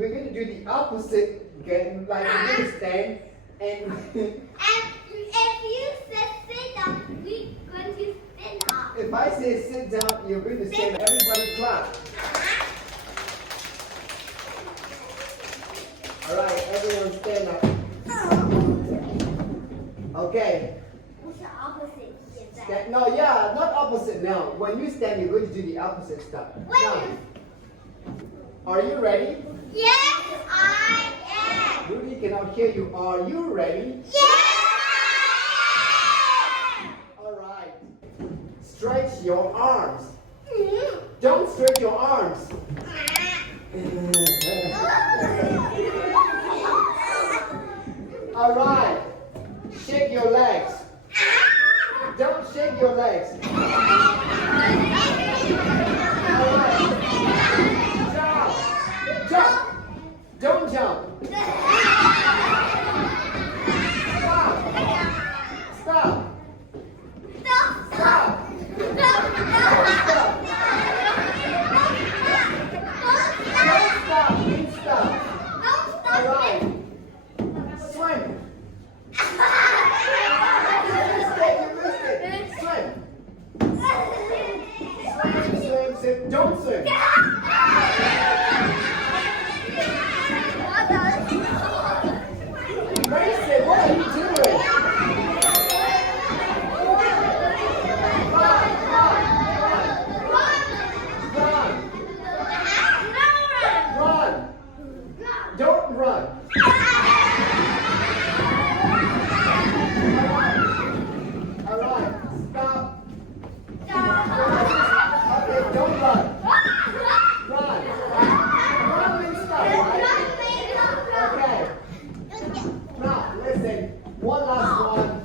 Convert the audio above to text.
we're going to do the opposite. Okay, like we're going to stand and. And if you say sit down, we're going to stand up. If I say sit down, you're going to stand. Everybody clap. All right, everyone stand up. Okay. What's the opposite? No, yeah, not opposite now. When you stand, you're going to do the opposite stuff. Now, are you ready? Yes, I am. Rudy cannot hear you. Are you ready? Yes. All right. Stretch your arms. Don't stretch your arms. All right. Shake your legs. Don't shake your legs. All right. Jump. Jump. Don't jump. Stop. Stop. Stop. Stop. Don't stop. Please stop. All right. Swim. Swim. Don't swim. Mason, what are you doing? Run. Don't run. All right. Stop. Okay, don't run. Run. Run and stop, right? Okay. Now, listen. One last one.